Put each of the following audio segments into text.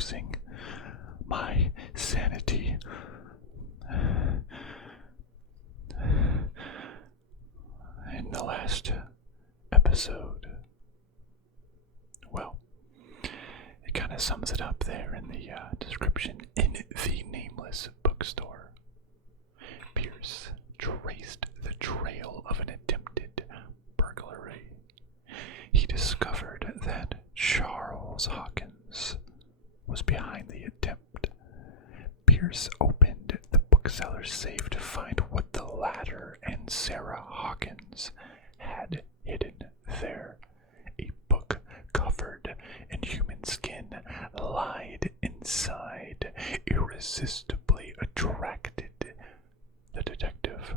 losing my sanity. In the last episode, well, it kind of sums it up there in the description. In the nameless bookstore, Pierce traced the trail of an attempted burglary. He discovered that Charles Hawkins was behind the attempt. Pierce opened the bookseller's safe to find what the latter and Sarah Hawkins had hidden there. A book covered in human skin lied inside, irresistibly attracted the detective.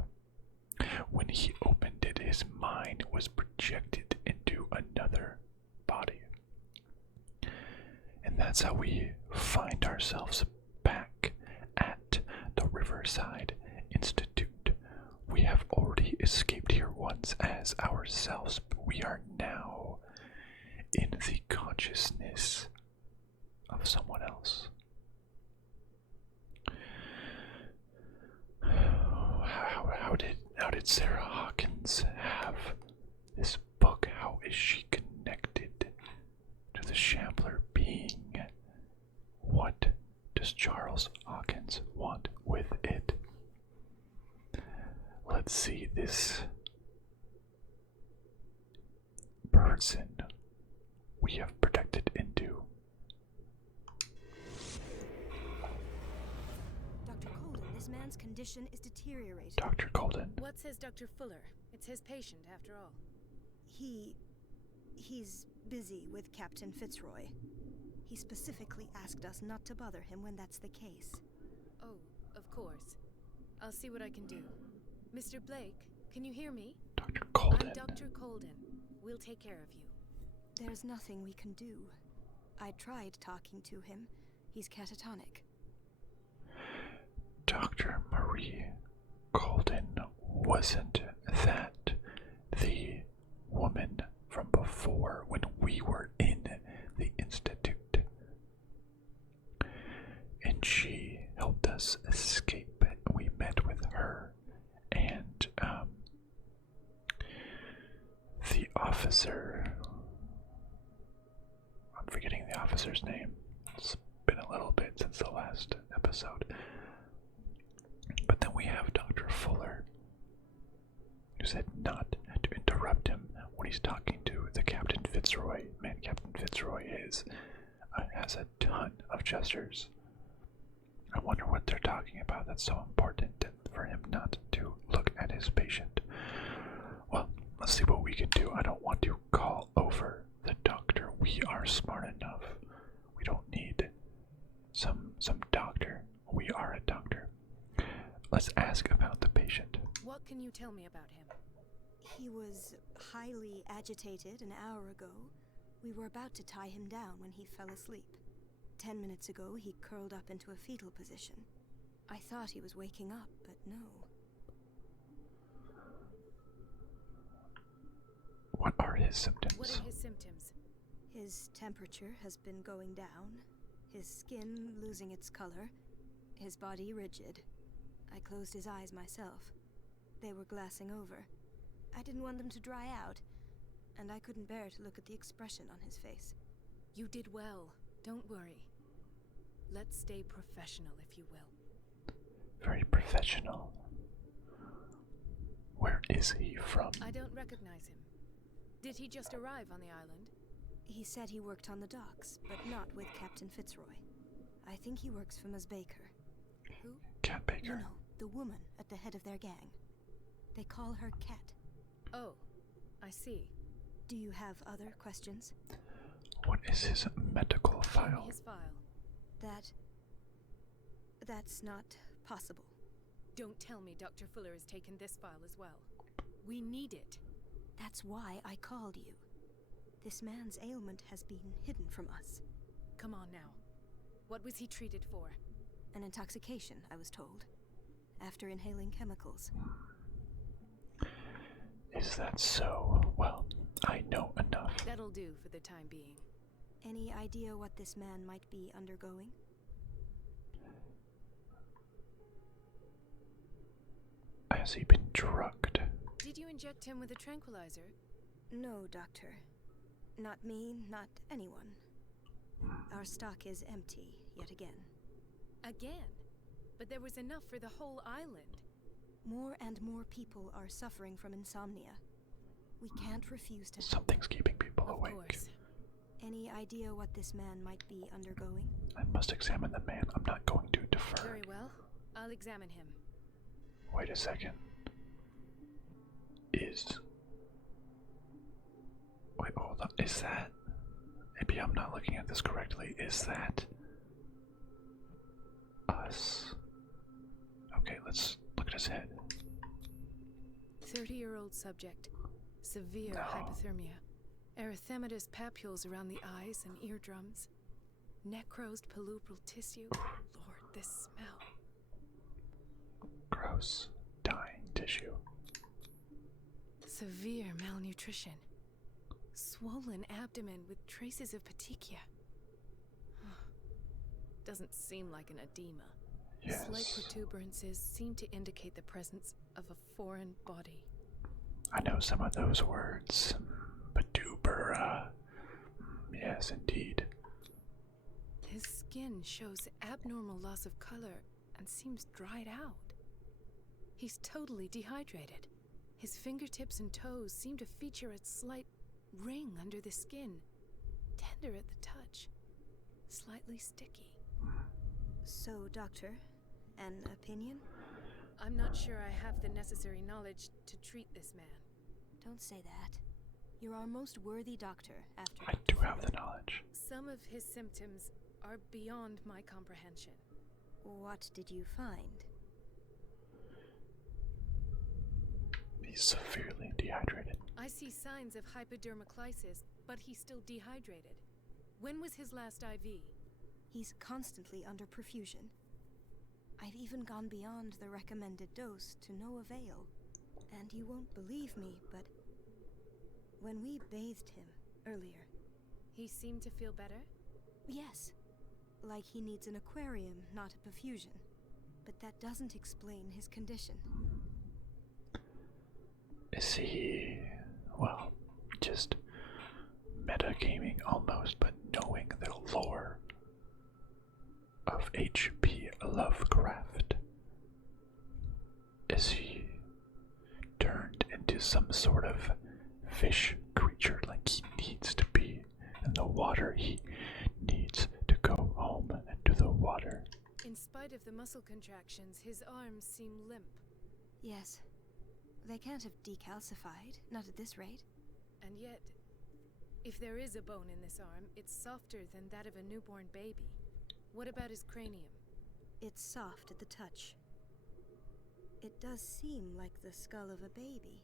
When he opened it, his mind was projected into another body. And that's how we find ourselves back at the Riverside Institute. We have already escaped here once as ourselves, but we are now in the consciousness of someone else. How did Sarah Hawkins have this book? How is she connected to the Shambler being? What does Charles Hawkins want with it? Let's see, this person we have protected into. Dr. Colden, this man's condition is deteriorating. Dr. Colden. What says Dr. Fuller? It's his patient, after all. He's busy with Captain Fitzroy. He specifically asked us not to bother him when that's the case. Oh, of course. I'll see what I can do. Mr. Blake, can you hear me? Dr. Colden. I'm Dr. Colden. We'll take care of you. There's nothing we can do. I tried talking to him. He's catatonic. Dr. Marie Colden, wasn't that the woman from before when we were in the Institute? And she helped us escape. We met with her and the officer. I'm forgetting the officer's name. It's been a little bit since the last episode. But then we have Dr. Fuller, who said not to interrupt him when he's talking to the Captain Fitzroy. Man, Captain Fitzroy has a ton of gestures. I wonder what they're talking about that's so important for him not to look at his patient. Well, let's see what we can do. I don't want to call over the doctor. We are smart enough. We don't need some doctor. We are a doctor. Let's ask about the patient. What can you tell me about him? He was highly agitated an hour ago. We were about to tie him down when he fell asleep. 10 minutes ago, he curled up into a fetal position. I thought he was waking up, but no. What are his symptoms? What are his symptoms? His temperature has been going down, his skin losing its color, his body rigid. I closed his eyes myself. They were glassing over. I didn't want them to dry out, and I couldn't bear to look at the expression on his face. You did well. Don't worry. Let's stay professional, if you will. Very professional. Where is he from? I don't recognize him. Did he just arrive on the island? He said he worked on the docks, but not with Captain Fitzroy. I think he works for Ms. Baker. Who? Cat Baker. You know, the woman at the head of their gang. They call her Cat. Oh, I see. Do you have other questions? What is his medical Show me file? his file. That's not possible. Don't tell me Dr. Fuller has taken this file as well. We need it. That's why I called you. This man's ailment has been hidden from us. Come on now. What was he treated for? An intoxication, I was told. After inhaling chemicals. Is that so? Well, I know enough. That'll do for the time being. Any idea what this man might be undergoing? Has he been drugged? Did you inject him with a tranquilizer? No, Doctor. Not me, not anyone. Our stock is empty, yet again. Again? But there was enough for the whole island. More and more people are suffering from insomnia. We can't refuse to help. Something's keeping people Of awake. course. Any idea what this man might be undergoing? I must examine the man. I'm not going to defer. Very well. I'll examine him. Wait a second. Wait, hold on. Is that... Maybe I'm not looking at this correctly. Is that... us? Okay, let's look at his head. 30-year-old subject. Severe No. hypothermia. Erythematous papules around the eyes and eardrums. Necrosed palpebral tissue. Lord, this smell. Gross. Dying tissue. Severe malnutrition. Swollen abdomen with traces of petechia. Doesn't seem like an edema. Yes. Slight protuberances seem to indicate the presence of a foreign body. I know some of those words. Patubera. Yes, indeed. His skin shows abnormal loss of color and seems dried out. He's totally dehydrated. His fingertips and toes seem to feature a slight ring under the skin. Tender at the touch. Slightly sticky. So, Doctor, an opinion? I'm not sure I have the necessary knowledge to treat this man. Don't say that. You're our most worthy doctor after I Dr. do have Fuller. the knowledge. Some of his symptoms are beyond my comprehension. What did you find? He's severely dehydrated. I see signs of hypodermoclysis, but he's still dehydrated. When was his last IV? He's constantly under perfusion. I've even gone beyond the recommended dose to no avail. And you won't believe me, but when we bathed him earlier, He seemed to feel better? yes, like he needs an aquarium, not a perfusion. But that doesn't explain his condition. Is he, well, just metagaming almost, but knowing the lore of H.P. Lovecraft? Is he turned into some sort of fish creature like he needs to be in the water? He needs to go home and do the water. In spite of the muscle contractions, his arms seem limp. Yes, they can't have decalcified, not at this rate. And yet, if there is a bone in this arm, it's softer than that of a newborn baby. What about his cranium? It's soft at the touch. It does seem like the skull of a baby.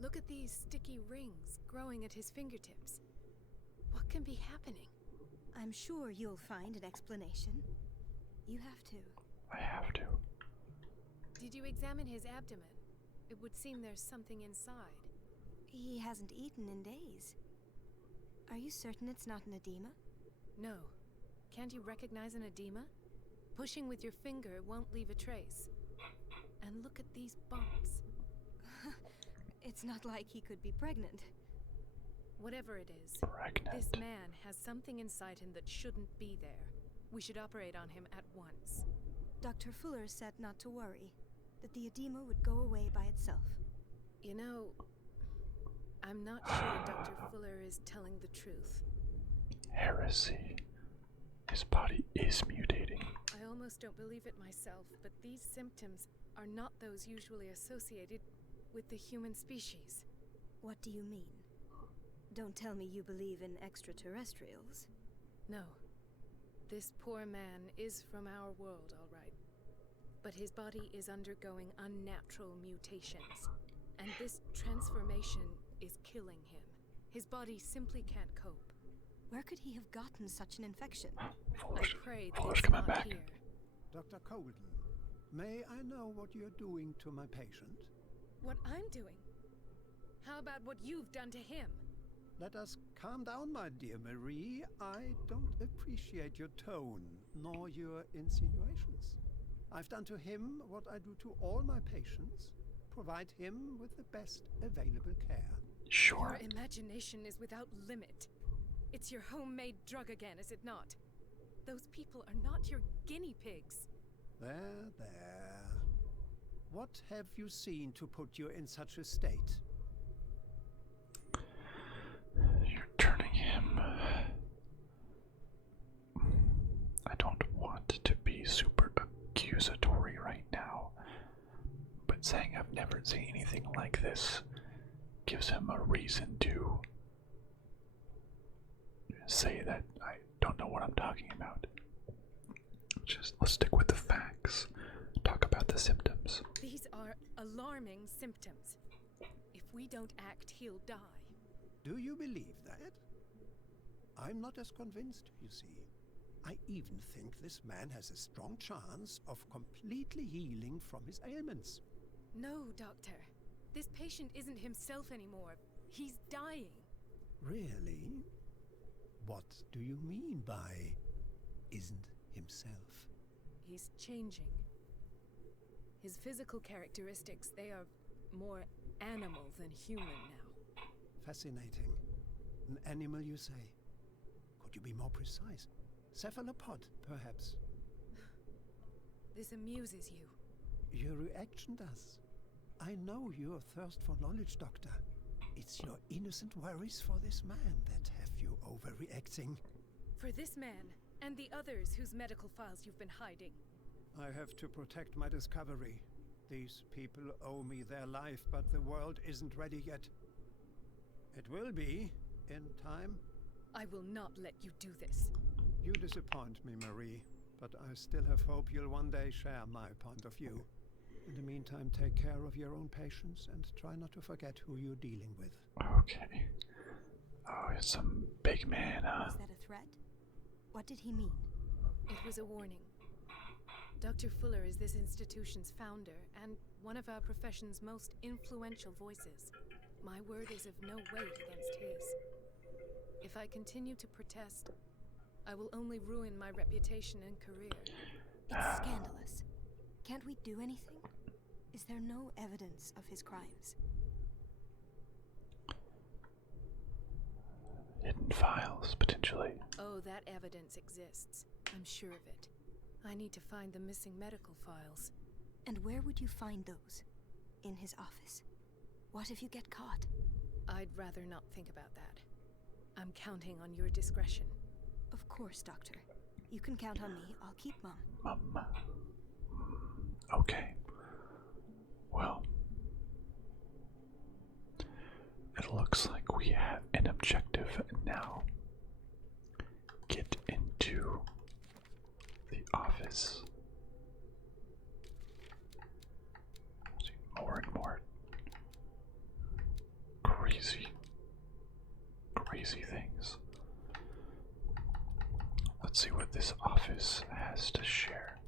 Look at these sticky rings growing at his fingertips. What can be happening? I'm sure you'll find an explanation. You have to. I have to. Did you examine his abdomen? It would seem there's something inside. He hasn't eaten in days. Are you certain it's not an edema? No. Can't you recognize an edema? Pushing with your finger won't leave a trace. And look at these bumps. It's not like he could be pregnant. Whatever it is, Pregnant. this man has something inside him that shouldn't be there. We should operate on him at once. Dr. Fuller said not to worry, that the edema would go away by itself. You know, I'm not sure Dr. Fuller is telling the truth. Heresy. His body is mutating. I almost don't believe it myself, but these symptoms are not those usually associated with the human species. What do you mean? Don't tell me you believe in extraterrestrials. No. This poor man is from our world, all right. But his body is undergoing unnatural mutations. And this transformation is killing him. His body simply can't cope. Where could he have gotten such an infection? I pray that Fuller's it's coming not back. here. Dr. Colden, may I know what you're doing to my patient? What I'm doing? How about what you've done to him? Let us calm down, my dear Marie. I don't appreciate your tone, nor your insinuations. I've done to him what I do to all my patients. Provide him with the best available care. Sure. Your imagination is without limit. It's your homemade drug again, is it not? Those people are not your guinea pigs. There, there. What have you seen to put you in such a state? You're turning him. I don't want to be super accusatory right now, but saying I've never seen anything like this gives him a reason to say that I don't know what I'm talking about. Just let's stick with the facts. Talk about the symptoms. These are alarming symptoms. If we don't act, he'll die. Do you believe that? I'm not as convinced, you see. I even think this man has a strong chance of completely healing from his ailments. No, Doctor. This patient isn't himself anymore. He's dying. Really? What do you mean by isn't himself? He's changing. His physical characteristics, they are more animal than human now. Fascinating. An animal, you say? Could you be more precise? Cephalopod, perhaps? This amuses you. Your reaction does. I know your thirst for knowledge, Doctor. It's your innocent worries for this man that have you overreacting. For this man, and the others whose medical files you've been hiding. I have to protect my discovery. These people owe me their life, but the world isn't ready yet. It will be, in time. I will not let you do this. You disappoint me, Marie, but I still have hope you'll one day share my point of view. In the meantime, take care of your own patients and try not to forget who you're dealing with. Okay. Oh, it's some big man, Was that a threat? What did he mean? It was a warning. Dr. Fuller is this institution's founder and one of our profession's most influential voices. My word is of no weight against his. If I continue to protest, I will only ruin my reputation and career. It's scandalous. Can't we do anything? Is there no evidence of his crimes? hidden files, potentially. Oh, that evidence exists. I'm sure of it. I need to find the missing medical files. And where would you find those? In his office? What if you get caught? I'd rather not think about that. I'm counting on your discretion. Of course, Doctor. You can count on me. I'll keep Mum. Mum. Okay. Well, it looks like we have an objective now. Get into the office. See more and more crazy things. Let's see what this office has to share.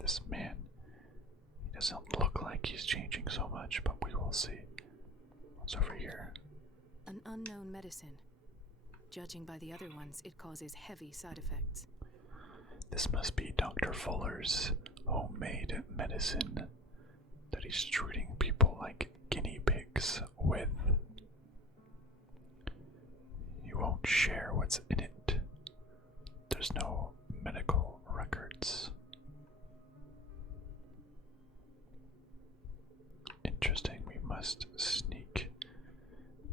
This man, he doesn't look like he's changing so much, but we will see. What's over here? An unknown medicine. Judging by the other ones, it causes heavy side effects. This must be Dr. Fuller's homemade medicine that he's treating people like guinea pigs with. He won't share what's in it. There's no medical records. Interesting, we must sneak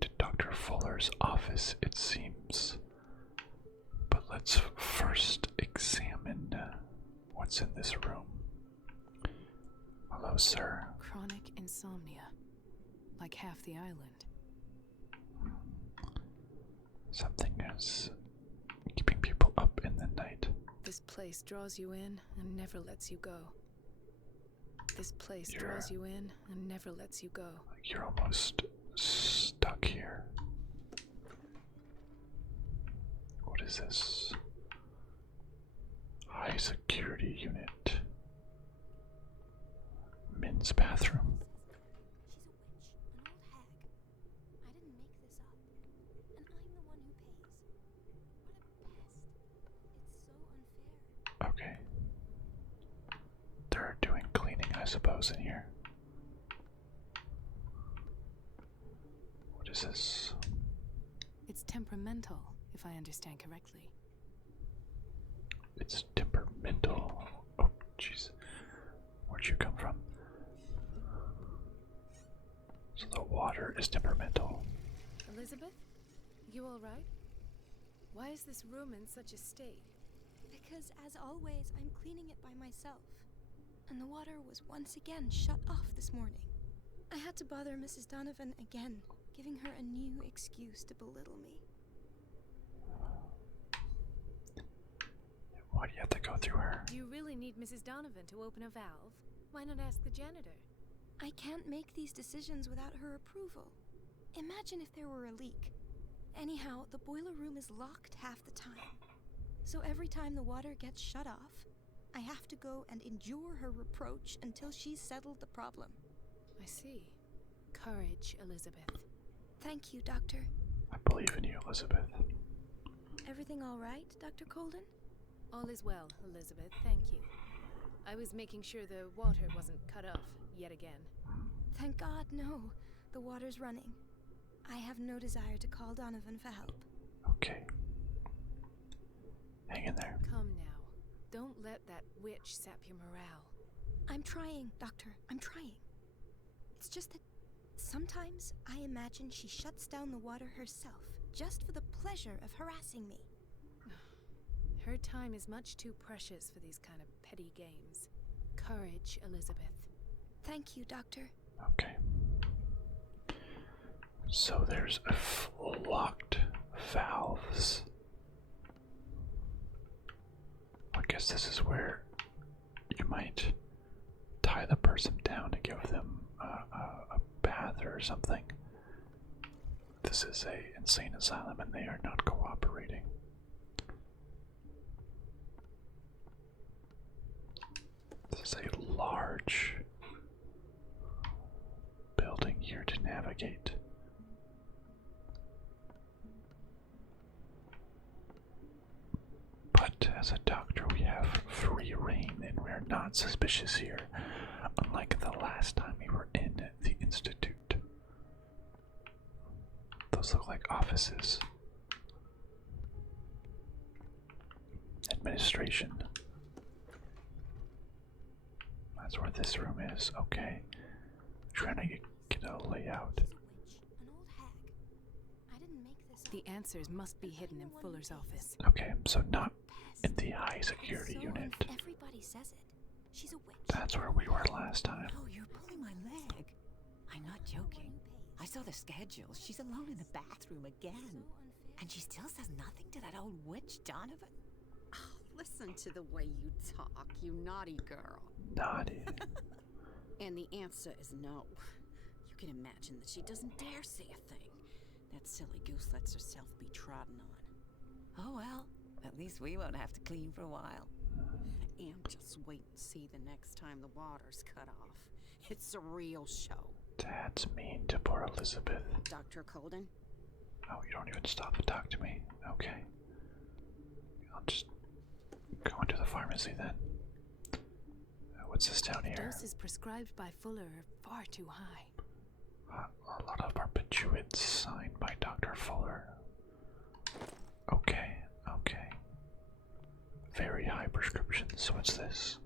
to Dr. Fuller's office, it seems. But let's first examine what's in this room. Hello, sir. Chronic insomnia. Like half the island. Something is keeping people up in the night. This place draws you in and never lets you go. This place draws you in and never lets you go. You're almost stuck here. What is this? High security unit. Men's bathroom. She's a witch, an old is this? It's temperamental, if I understand correctly. It's temperamental. Oh, jeez. Where'd you come from? So the water is temperamental. Elizabeth? You alright? Why is this room in such a state? Because, as always, I'm cleaning it by myself. And the water was once again shut off this morning. I had to bother Mrs. Donovan again, giving her a new excuse to belittle me. Why do you have to go through her? Do you really need Mrs. Donovan to open a valve? Why not ask the janitor? I can't make these decisions without her approval. Imagine if there were a leak. Anyhow, the boiler room is locked half the time. So every time the water gets shut off, I have to go and endure her reproach until she's settled the problem. I see. Courage, Elizabeth. Thank you, Doctor. I believe in you, Elizabeth. Everything all right, Dr. Colden? All is well, Elizabeth, thank you. I was making sure the water wasn't cut off yet again. Thank God, no. The water's running. I have no desire to call Donovan for help. Okay. Hang in there. Come now. Don't let that witch sap your morale. I'm trying, Doctor. I'm trying. It's just that sometimes I imagine she shuts down the water herself, just for the pleasure of harassing me. Her time is much too precious for these kind of petty games. Courage, Elizabeth. Thank you, Doctor. Okay. So there's locked valves. I guess this is where you might tie the person down to give them a bath or something. This is a insane asylum and they are not cooperating. This is a large building here to navigate. But as a doctor, we have free reign and we're not suspicious here, unlike the last time we were in the Institute. Those look like offices. Administration. That's where this room is, okay. Trying to get a layout. An old hag. I didn't make this up. The answers must be hidden in Fuller's office. Okay, so not in the high security So unit. everybody says it. She's a witch. That's where we were last time. Oh, you're pulling my leg. I'm not joking. I saw the schedule. She's alone in the bathroom again. And she still says nothing to that old witch, Donovan? Oh, listen to the way you talk, you naughty girl. Naughty. And the answer is no. You can imagine that she doesn't dare say a thing. That silly goose lets herself be trodden on. Oh well, at least we won't have to clean for a while. And just wait and see the next time the water's cut off. It's a real show. That's mean to poor Elizabeth. Dr. Colden? Oh, you don't even stop to talk to me. Okay. I'll just go into the pharmacy then. What's this down here? Doses prescribed by Fuller are far too high. A lot of barbiturates signed by Dr. Fuller. Okay, okay. Very high prescriptions. What's this?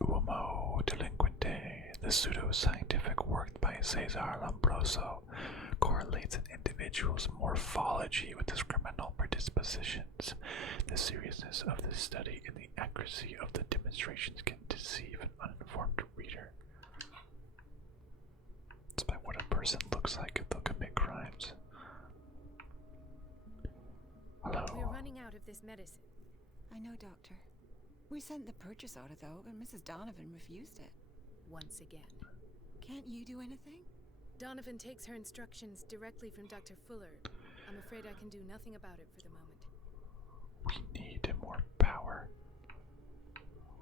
Uomo delinquente, the pseudoscientific work by Cesar Lombroso, correlates an individual's morphology with his criminal predispositions. The seriousness of this study and the accuracy of the demonstrations can deceive an uninformed reader. It's by what a person looks like if they'll commit crimes. Hello. We're running out of this medicine. I know, Doctor. We sent the purchase order, though, but Mrs. Donovan refused it. Once again. Can't you do anything? Donovan takes her instructions directly from Dr. Fuller. I'm afraid I can do nothing about it for the moment. We need more power.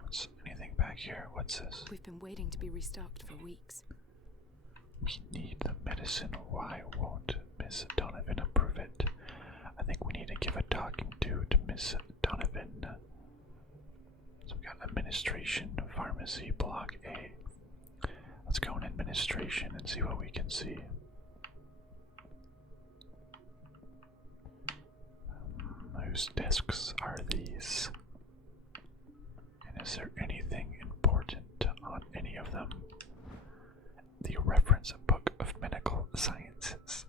What's anything back here? What's this? We've been waiting to be restocked for weeks. We need the medicine. Why won't Miss Donovan approve it? I think we need to give a talking to Miss Donovan. So we got administration, pharmacy, block A. Let's go in administration and see what we can see. whose desks are these? And is there anything important on any of them? The reference book of medical sciences.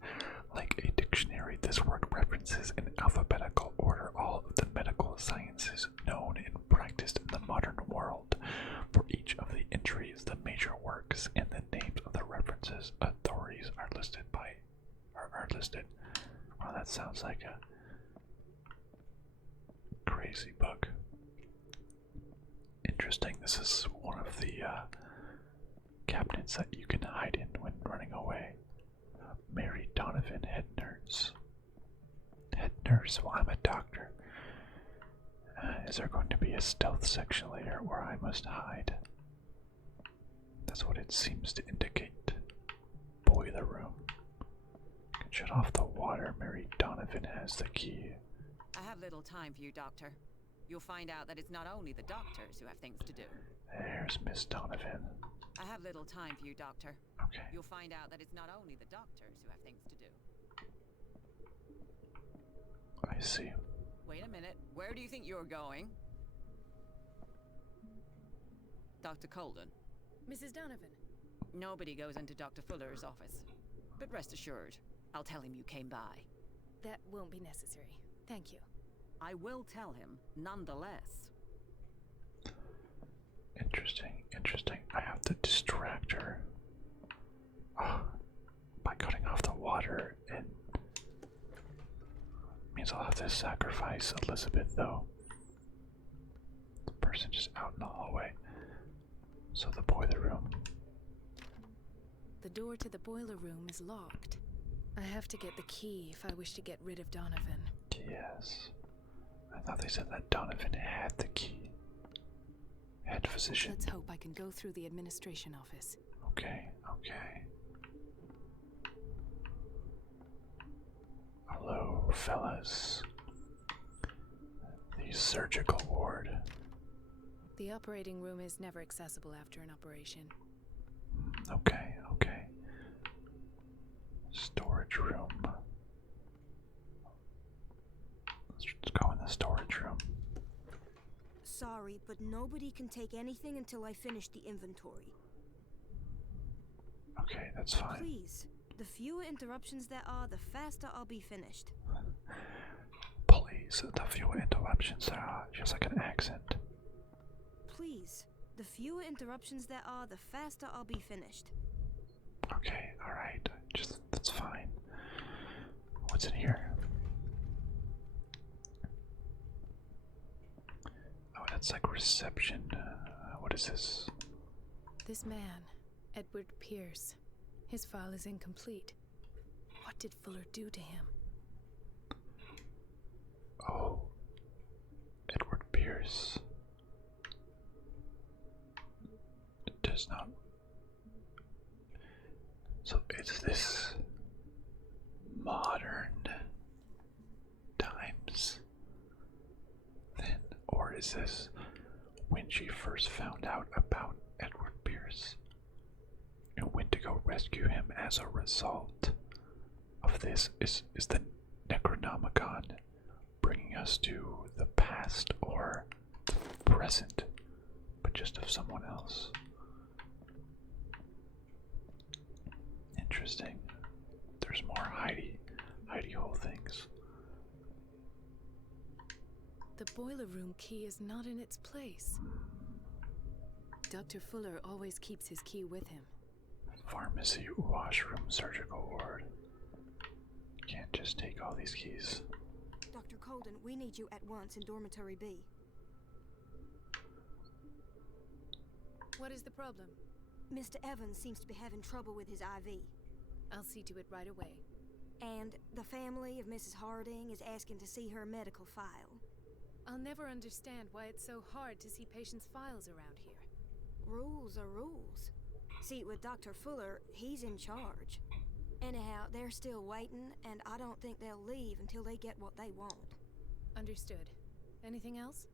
Like a dictionary, this work references in alphabetical order all of the medical sciences known and practiced in the modern world. For each of the entries, the major works and the names of the references authorities are listed. Wow, that sounds like a crazy book. Interesting. This is one of the cabinets that you can hide in when running away. Mary Donovan, head nurse. Head nurse? Well, I'm a doctor. Is there going to be a stealth section later where I must hide? That's what it seems to indicate. Boiler room. Can shut off the water. Mary Donovan has the key. I have little time for you, Doctor. You'll find out that it's not only the doctors who have things to do. There's Miss Donovan. I have little time for you, Doctor. Okay. You'll find out that it's not only the doctors who have things to do. I see. Wait a minute. Where do you think you're going? Dr. Colden. Mrs. Donovan. Nobody goes into Dr. Fuller's office. But rest assured, I'll tell him you came by. That won't be necessary. Thank you. I will tell him, nonetheless. Interesting, interesting. I have to distract her. Oh, by cutting off the water, it means I'll have to sacrifice Elizabeth, though. The person just out in the hallway. So the boiler room. The door to the boiler room is locked. I have to get the key if I wish to get rid of Donovan. Yes. I thought they said that Donovan had the key. Head physician. Let's hope I can go through the administration office. Okay, okay. Hello, fellas. The surgical ward. The operating room is never accessible after an operation. Okay, okay. Storage room. Let's go in the storage room. Sorry, but nobody can take anything until I finish the inventory. Okay, that's fine. Please. The fewer interruptions there are, the faster I'll be finished. Please, the fewer interruptions there are. Just like an accent. Please. The fewer interruptions there are, the faster I'll be finished. Okay, alright. That's fine. What's in here? Oh, that's like reception. What is this? This man, Edward Pierce, his file is incomplete. What did Fuller do to him? Oh, Edward Pierce. It does not. So is this modern times then, or is this when she first found out about Edward Pierce and went to go rescue him as a result of this? Is the Necronomicon bringing us to the past or the present, but just of someone else? Interesting. There's more hidey hole things. The boiler room key is not in its place. Dr. Fuller always keeps his key with him. Pharmacy, washroom, surgical ward. Can't just take all these keys. Dr. Colden, we need you at once in Dormitory B. What is the problem? Mr. Evans seems to be having trouble with his IV. I'll see to it right away. And the family of Mrs. Harding is asking to see her medical file. I'll never understand why it's so hard to see patients' files around here. Rules are rules. See, with Dr. Fuller, he's in charge. Anyhow, they're still waiting, and I don't think they'll leave until they get what they want. Understood. Anything else?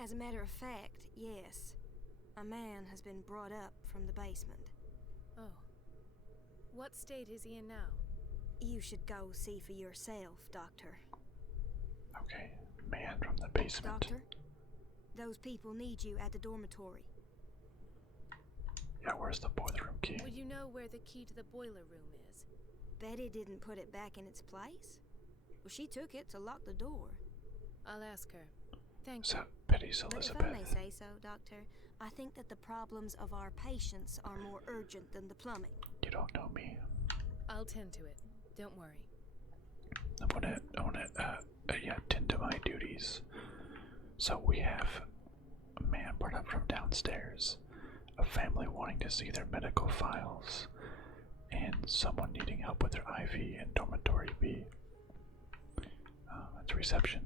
As a matter of fact, yes. A man has been brought up from the basement. Oh. What state is he in now? You should go see for yourself, Doctor. Okay, man from the basement. Doctor, those people need you at the dormitory. Yeah, where's the boiler room key? Would you know where the key to the boiler room is? Betty didn't put it back in its place. Well, she took it to lock the door. I'll ask her. Thank So you. Betty's But if Elizabeth. I may say so, Doctor, I think that the problems of our patients are more urgent than the plumbing. You don't know me. I'll tend to it. Don't worry. I wanna tend to my duties. So we have a man brought up from downstairs, a family wanting to see their medical files, and someone needing help with their IV in dormitory B. That's reception.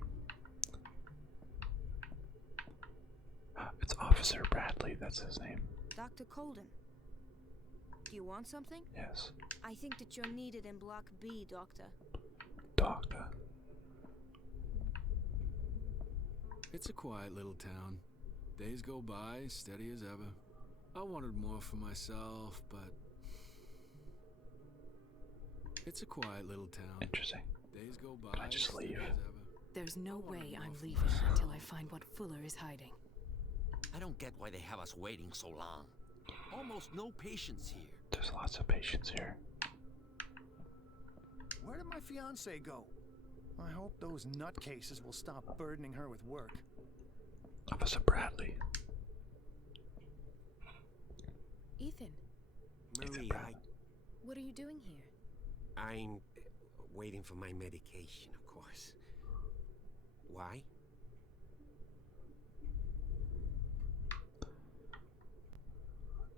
It's Officer Bradley, that's his name. Dr. Colden, do you want something? Yes. I think that you're needed in Block B, Doctor. Doctor. It's a quiet little town. Days go by, steady as ever. I wanted more for myself, but... It's a quiet little town. Interesting. Days go by, Can I just steady leave? as ever. There's no way I'm leaving until I find what Fuller is hiding. I don't get why they have us waiting so long. Almost no patients here. There's lots of patients here. Where did my fiancée go? I hope those nutcases will stop burdening her with work. Officer Bradley. Ethan, Marie, what are you doing here? I'm waiting for my medication, of course. Why?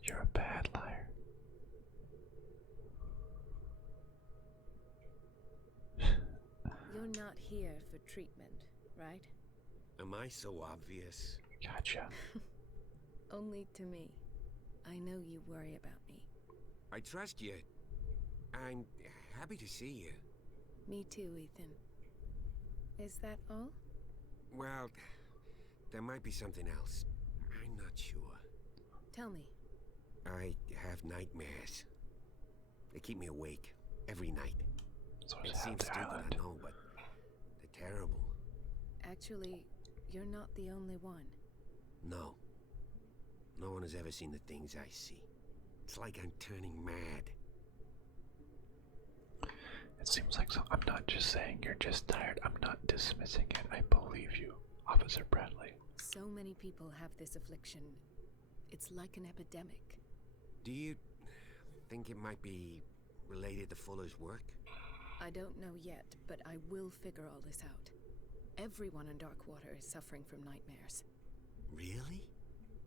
You're a bad liar. You're not here for treatment, right? Am I so obvious? Gotcha. Only to me. I know you worry about me. I trust you. I'm happy to see you. Me too, Ethan. Is that all? Well, there might be something else. I'm not sure. Tell me. I have nightmares. They keep me awake every night. So It it's half seems the stupid, island. I know, but they're terrible. Actually, you're not the only one. No. No one has ever seen the things I see. It's like I'm turning mad. It seems like I'm not just saying you're just tired. I'm not dismissing it. I believe you, Officer Bradley. So many people have this affliction. It's like an epidemic. Do you think it might be related to Fuller's work? I don't know yet, but I will figure all this out. Everyone in Darkwater is suffering from nightmares. Really?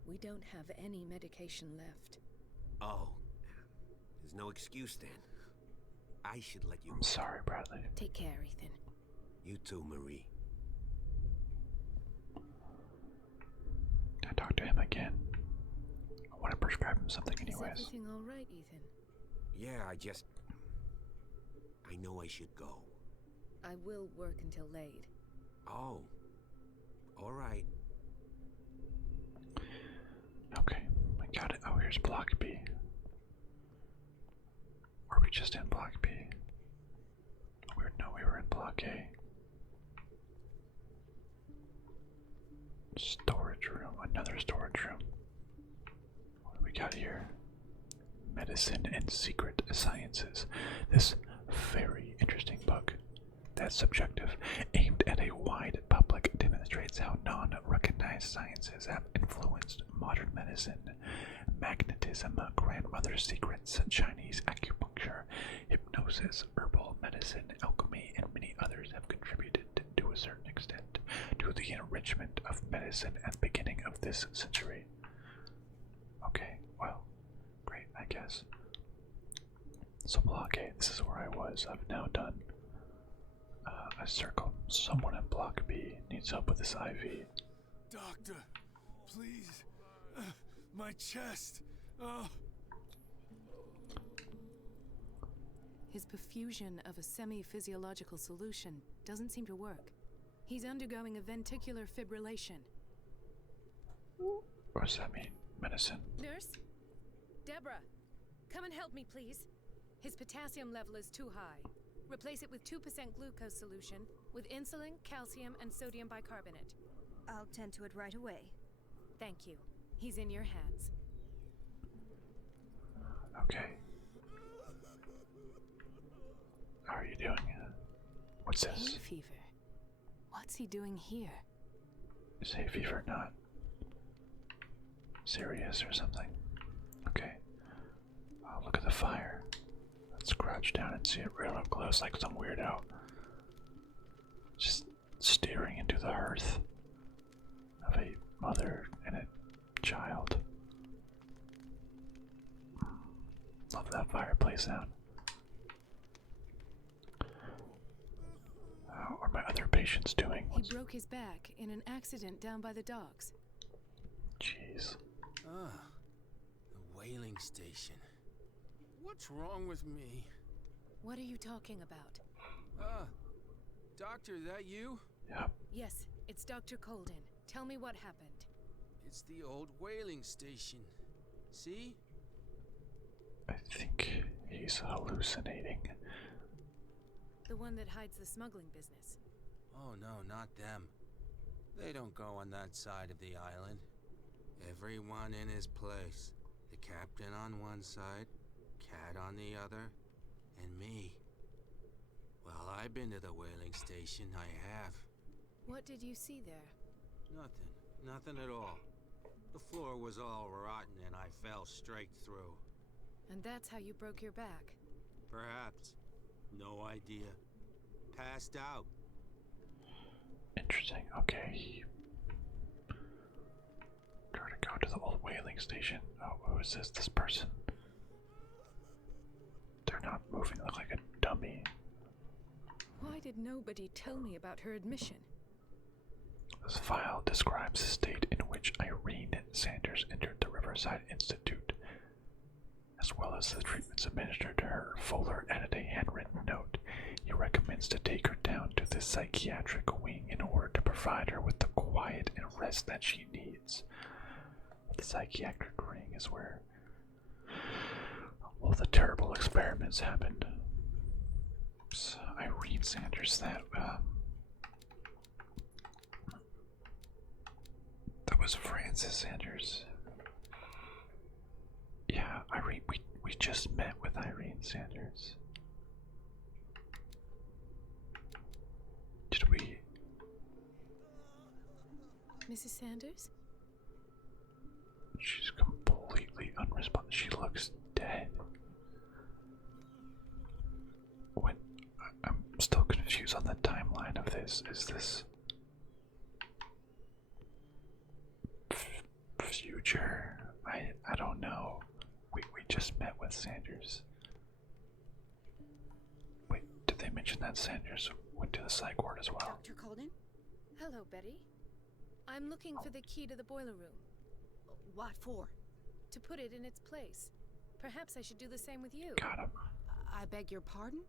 We don't have any medication left. Oh. There's no excuse then. I should let you I'm sorry, Bradley. Take care, Ethan. You too, Marie. I talked to him again. I want to prescribe him something Is anyways. everything all right, Ethan? Yeah, I know I should go. I will work until late. Oh. All right. Okay, I got it. Oh, here's Block B. Are we just in Block B? No, we were in Block A. Storage room, another storage room. What do we got here? Medicine and Secret Sciences. This very interesting book that's subjective, aimed at a wide public, demonstrates how non-recognized sciences have influenced modern medicine. Magnetism, grandmother secrets, Chinese acupuncture, hypnosis, herbal medicine, alchemy, and many others have contributed to a certain extent to the enrichment of medicine at the beginning of this century. Okay, well, great, I guess. So Block A, this is where I was. I've now done a circle. Someone in Block B needs help with this IV. Doctor, please. My chest. Oh. His perfusion of a semi-physiological solution doesn't seem to work. He's undergoing a ventricular fibrillation. What does that mean? Medicine? Nurse? Deborah, come and help me, please. His potassium level is too high. Replace it with 2% glucose solution with insulin, calcium, and sodium bicarbonate. I'll tend to it right away. Thank you. He's in your hands. Okay. How are you doing? What's Hay this? fever. What's he doing here? Is hay fever not serious or something? Okay. Look at the fire. Let's crouch down and see it real up close like some weirdo. Just staring into the hearth of a mother and a child. Love that fireplace sound. How are my other patients doing? He broke his back in an accident down by the docks. Jeez. Ah, the whaling station. What's wrong with me? What are you talking about? Doctor, that you? Yep. Yes, it's Dr. Colden. Tell me what happened. It's the old whaling station. See? I think he's hallucinating. The one that hides the smuggling business. Oh no, not them. They don't go on that side of the island. Everyone in his place. The captain on one side, Cat on the other, and me. Well, I've been to the whaling station, I have. What did you see there? Nothing at all. The floor was all rotten and I fell straight through. And that's how you broke your back? Perhaps. No idea. Passed out. Interesting. Okay. Try to go to the old whaling station. Oh, who is this? This person? They're not moving. They look like a dummy. Why did nobody tell me about her admission? This file describes the state in which Irene Sanders entered the Riverside Institute, as well as the treatments administered to her. Fuller added a handwritten note. He recommends to take her down to the psychiatric wing in order to provide her with the quiet and rest that she needs. The psychiatric wing is where all the terrible experiments happened. Oops. Irene Sanders, that was Francis Sanders. Yeah, Irene, we just met with Irene Sanders. Did we? Mrs. Sanders? She's completely unresponsive. She looks dead. When I'm still confused on the timeline of this. Is this future? I don't know. We just met with Sanders. Wait, did they mention that Sanders went to the psych ward as well? Dr. Colden? Hello, Betty. I'm looking for the key to the boiler room. What for? To put it in its place. Perhaps I should do the same with you. Got him. I beg your pardon?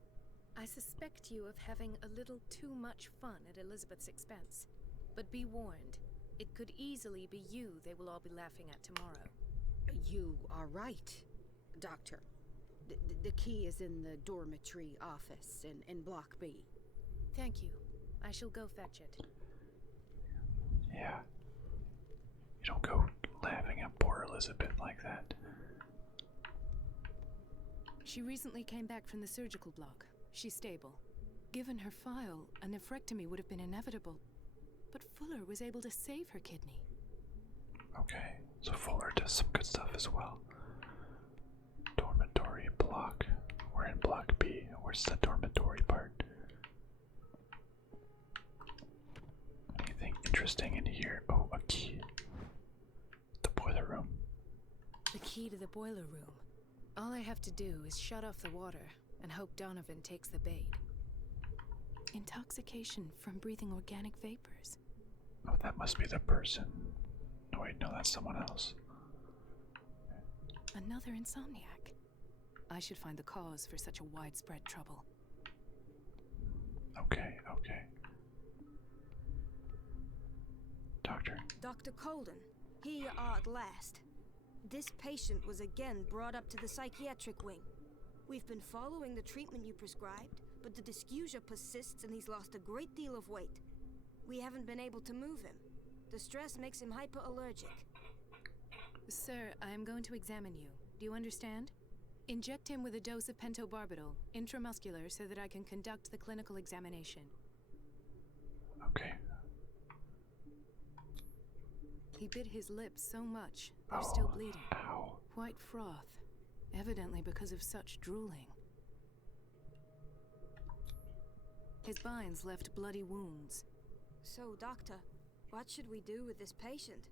I suspect you of having a little too much fun at Elizabeth's expense. But be warned, it could easily be you they will all be laughing at tomorrow. You are right, Doctor. The key is in the dormitory office in Block B. Thank you. I shall go fetch it. Yeah. You don't go laughing at poor Elizabeth like that. She recently came back from the surgical block. She's stable. Given her file, a nephrectomy would have been inevitable. But Fuller was able to save her kidney. Okay, so Fuller does some good stuff as well. Dormitory block. We're in block B. Where's the dormitory part? Anything interesting in here? Oh, a key. The boiler room. The key to the boiler room. All I have to do is shut off the water and hope Donovan takes the bait. Intoxication from breathing organic vapors. Oh, that must be the person. No, wait, no, that's someone else. Another insomniac. I should find the cause for such a widespread trouble. Okay, okay. Doctor. Dr. Colden, here you are at last. This patient was again brought up to the psychiatric wing. We've been following the treatment you prescribed, but the dysgeusia persists and he's lost a great deal of weight. We haven't been able to move him. The stress makes him hyperallergic. Sir, I am going to examine you. Do you understand? Inject him with a dose of pentobarbital, intramuscular, so that I can conduct the clinical examination. Okay. He bit his lips so much, they're still bleeding. Ow. White froth, evidently because of such drooling. His binds left bloody wounds. So, Doctor, what should we do with this patient?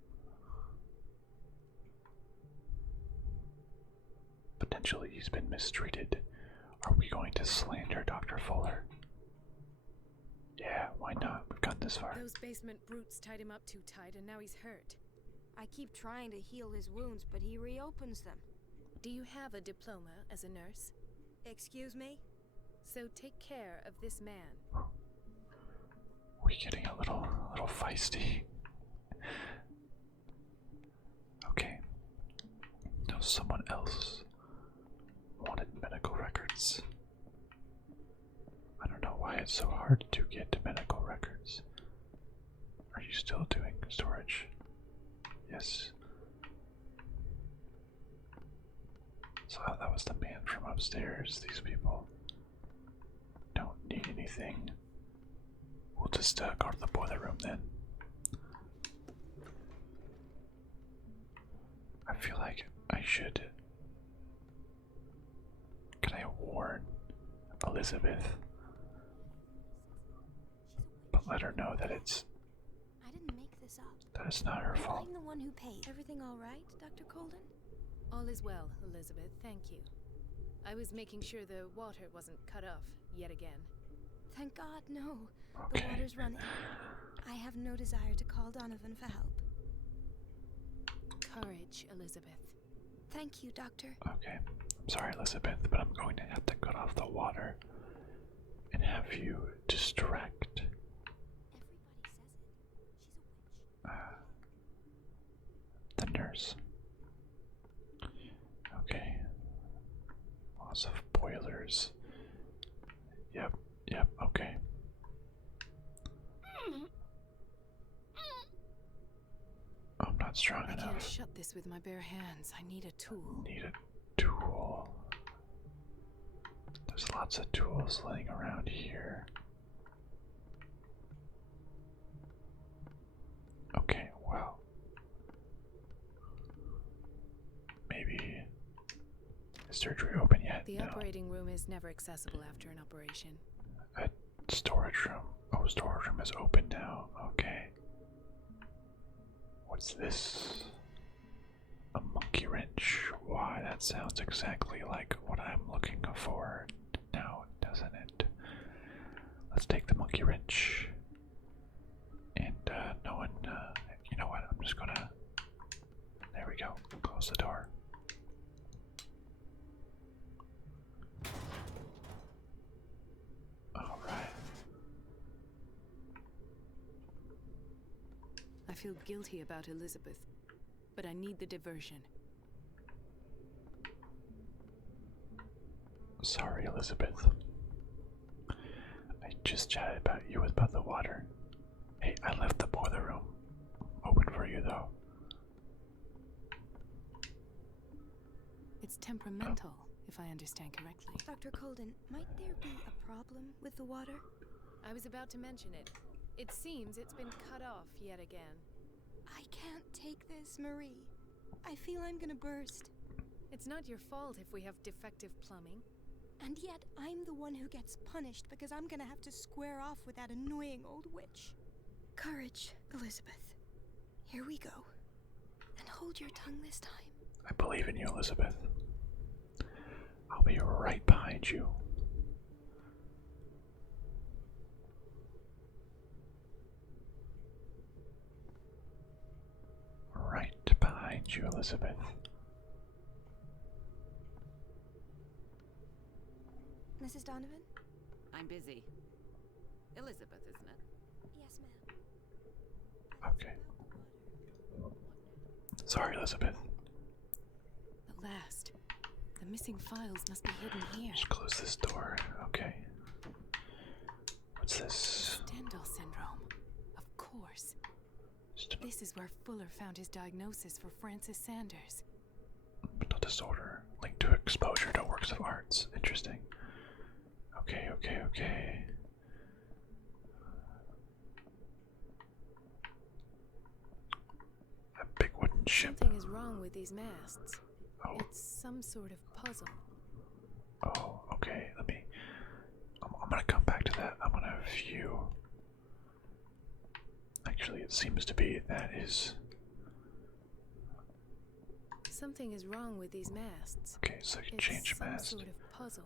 Potentially he's been mistreated. Are we going to slander Dr. Fuller? Yeah, why not? We've gotten this far. Those basement brutes tied him up too tight, and now he's hurt. I keep trying to heal his wounds, but he reopens them. Do you have a diploma as a nurse? Excuse me? So take care of this man. We're getting a little feisty. Okay. No, someone else wanted medical records. I don't know why it's so hard to get medical records. Are you still doing storage? Yes. So that was the man from upstairs. These people don't need anything. We'll just go to the boiler room then. I feel like I should. Can I warn Elizabeth? But let her know that it's. I didn't make this up. That it's not her fault. I'm the one who paid. Everything all right, Dr. Colden? All is well, Elizabeth, thank you. I was making sure the water wasn't cut off yet again. Thank God, no. Okay. The water's running. I have no desire to call Donovan for help. Courage, Elizabeth. Thank you, Doctor. Okay. I'm sorry, Elizabeth, but I'm going to have to cut off the water and have you distract the nurse. Okay. Lots of boilers. Yep, okay. I'm not strong I enough. can't shut this with my bare hands. I need a tool. Need a tool. There's lots of tools laying around here. Okay, well. Maybe. Is surgery open yet? The No. operating room is never accessible after an operation. A storage room. Oh, storage room is open now. Okay. What's this? A monkey wrench. Why, that sounds exactly like what I'm looking for now, doesn't it? Let's take the monkey wrench. And, no one, you know what? I'm just gonna. There we go. Close the door. Alright. I feel guilty about Elizabeth, but I need the diversion. Sorry, Elizabeth. I just chatted about you about the water. Hey, I left the boiler room open for you, though. It's temperamental, if I understand correctly. Dr. Colden, might there be a problem with the water? I was about to mention it. It seems it's been cut off yet again. I can't take this, Marie. I feel I'm gonna burst. It's not your fault if we have defective plumbing. And yet, I'm the one who gets punished because I'm gonna have to square off with that annoying old witch. Courage, Elizabeth. Here we go. And hold your tongue this time. I believe in you, Elizabeth. I'll be right behind you. Right behind you, Elizabeth. Mrs. Donovan? I'm busy. Elizabeth, isn't it? Yes, ma'am. Okay. Sorry, Elizabeth. At last. The missing files must be hidden here. Just close this door. Okay. What's this? Stendhal syndrome. Of course. This is where Fuller found his diagnosis for Francis Sanders. Mental disorder linked to exposure to works of arts. Interesting. Okay. A big wooden ship. Something is wrong with these masts. Oh. It's some sort of puzzle. Oh, okay. I'm gonna come back to that. I'm gonna view. Actually, it seems to be that is. Something is wrong with these masts. Okay, so you can change some mast. sort of puzzle.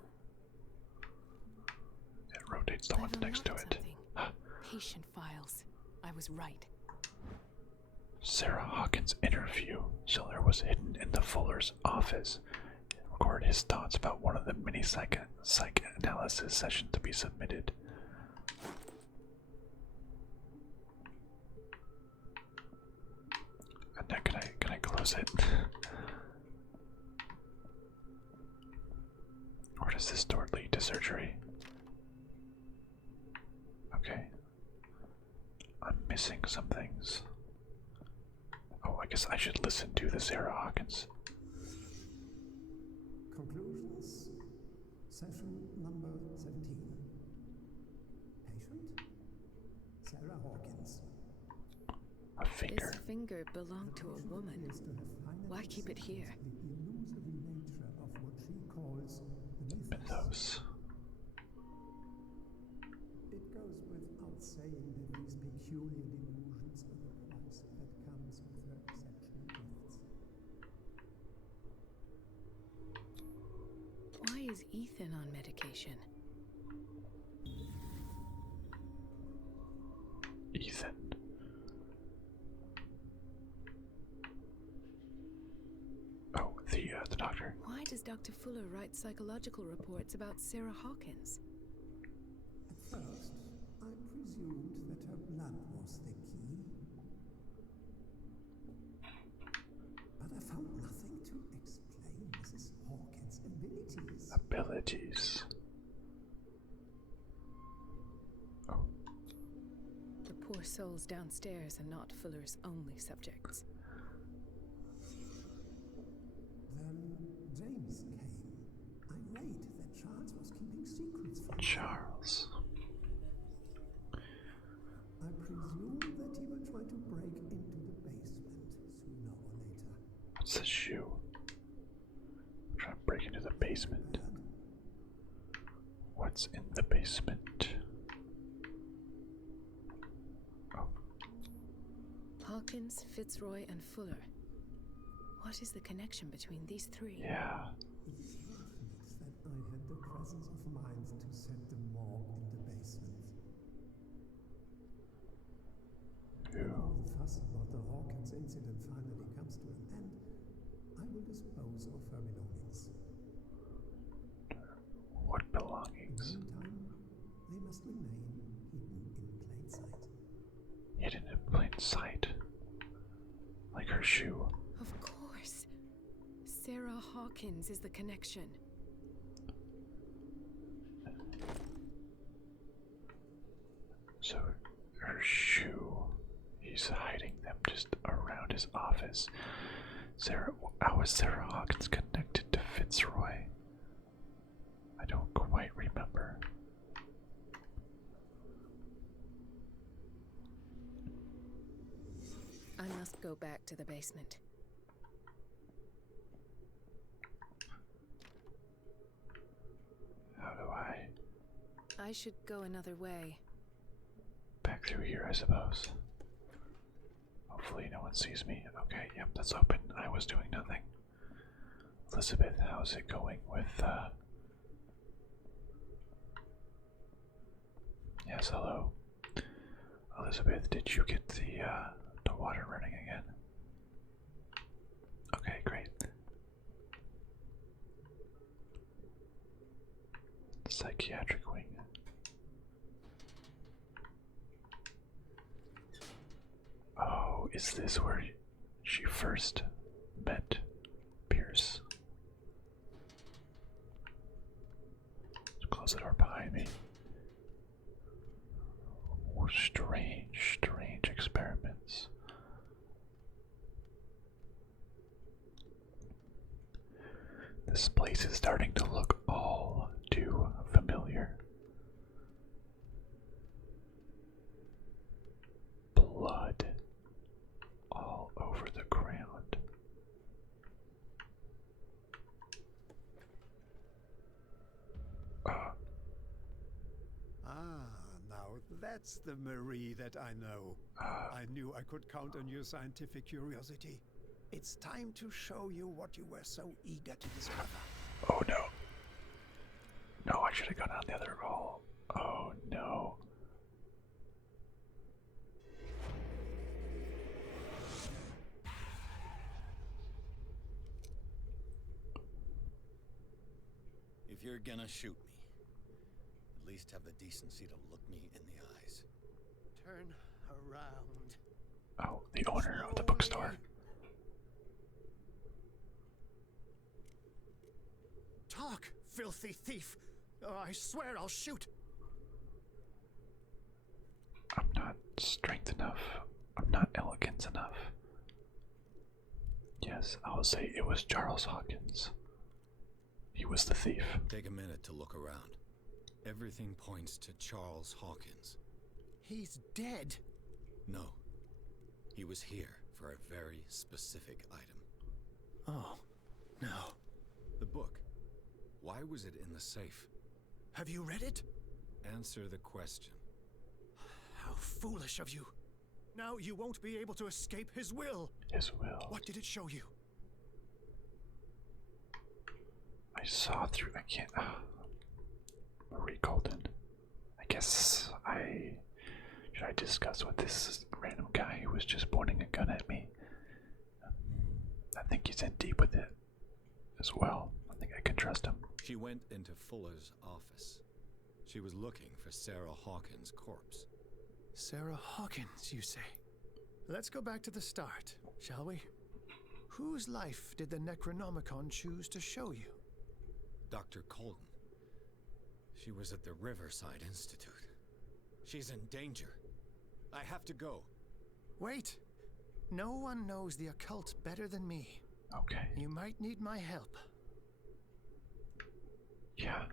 It rotates the ones I've next to unlocked it. something. Patient files. I was right. Sarah Hawkins' interview. Siller was hidden in the Fuller's office. He recorded his thoughts about one of the many psychoanalysis sessions to be submitted. And now can I close it? Or does this door lead to surgery? Okay. I'm missing some things. Oh, I guess I should listen to the Sarah Hawkins. Conclusions. Session number 17. Patient? Sarah Hawkins. A finger. This finger belonged to a woman. Appears to have finally Why keep it here? the illusory nature of what she calls the Mythos. It goes without saying that these peculiar delusions are the price that comes with her exceptional gifts. Why is Ethan on medication? Ethan. Oh, the doctor. Why does Dr. Fuller write psychological reports about Sarah Hawkins? At first, I presumed that her blood was the key. But I found nothing to explain Mrs. Hawkins' abilities. Oh, The poor souls downstairs are not Fuller's only subjects. Then James came, irate that Charles was keeping secrets from him. Charles. I presume that he will try to break into the basement sooner or later. What's the shoe? Trying to break into the basement. What's in the basement? Oh, Hawkins, Fitzroy, and Fuller. What is the connection between these three? yeah. It is fortunate that I had the presence of mind to set the morgue in the basement. When all the fuss about the Hawkins incident finally comes to an end, I will dispose of her belongings. What In the belongings? meantime, they must remain hidden in plain sight. Hidden in plain sight. Like her shoe. Of course. Sarah Hawkins is the connection. So her shoe, he's hiding them just around his office. How is Sarah Hawkins connected to Fitzroy? I don't quite remember. I must go back to the basement. How do I? I should go another way. Back through here, I suppose. Hopefully no one sees me. Okay, yep, that's open. I was doing nothing. Elizabeth, how's it going with, Yes, hello. Elizabeth, did you get the water running again? Okay, great. Psychiatric wing. Oh, is this where she first met Pierce? Let's close the door behind me. Oh, strange, strange experiments. This place is starting to look all too familiar. Blood all over the ground. Now that's the Marie that I know. I knew I could count on your scientific curiosity. It's time to show you what you were so eager to discover. Oh no. No, I should have gone down the other hall. Oh no. If you're gonna shoot me, at least have the decency to look me in the eyes. Turn around. Oh, the owner of the bookstore. Talk, filthy thief! Oh, I swear I'll shoot! I'm not strength enough. I'm not elegant enough. Yes, I'll say it was Charles Hawkins. He was the thief. Take a minute to look around. Everything points to Charles Hawkins. He's dead. No. He was here for a very specific item. Oh, no. The book. Why was it in the safe? Have you read it? Answer the question. How foolish of you. Now you won't be able to escape his will. His will. What did it show you? I saw through. I can't. Marie Golden. I guess I. Should I discuss with this random guy who was just pointing a gun at me? I think he's in deep with it as well. I think I can trust him. She went into Fuller's office. She was looking for Sarah Hawkins' corpse. Sarah Hawkins, you say? Let's go back to the start, shall we? Whose life did the Necronomicon choose to show you? Dr. Colton. She was at the Riverside Institute. She's in danger. I have to go. Wait. No one knows the occult better than me. Okay. You might need my help. Yeah,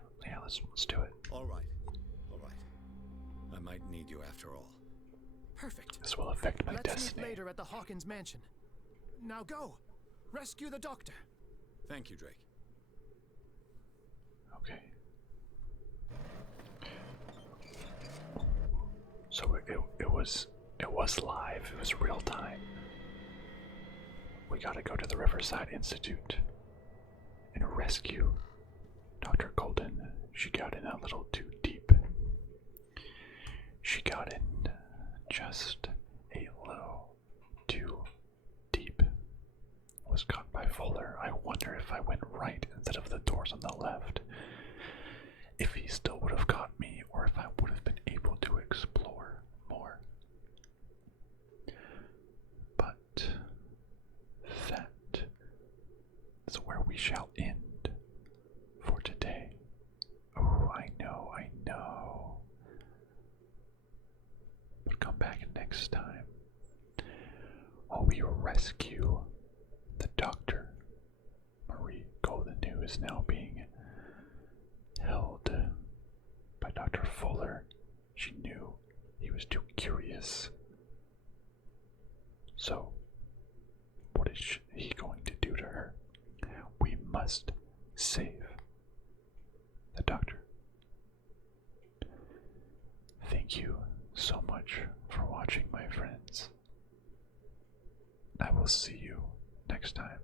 let's do it. All right. I might need you after all. Perfect. This will affect my Let's destiny. meet later at the Hawkins mansion. Now go. Rescue the doctor. Thank you, Drake. Okay. So it was live. It was real time. We gotta go to the Riverside Institute and rescue Dr. Golden. She got in a little too deep. She got in just a little too deep. Was caught by Fuller. I wonder if I went right instead of the doors on the left, if he still would have caught me, or if I would have been able to explore more. But that is where we shall end for today. Oh, I know. But come back next time while we rescue the doctor. Marie Golden, who is now being held by Dr. Fuller. She knew he was too curious. So, what is he going to do to her? We must save the doctor. Thank you so much for watching, my friends. I will see you next time.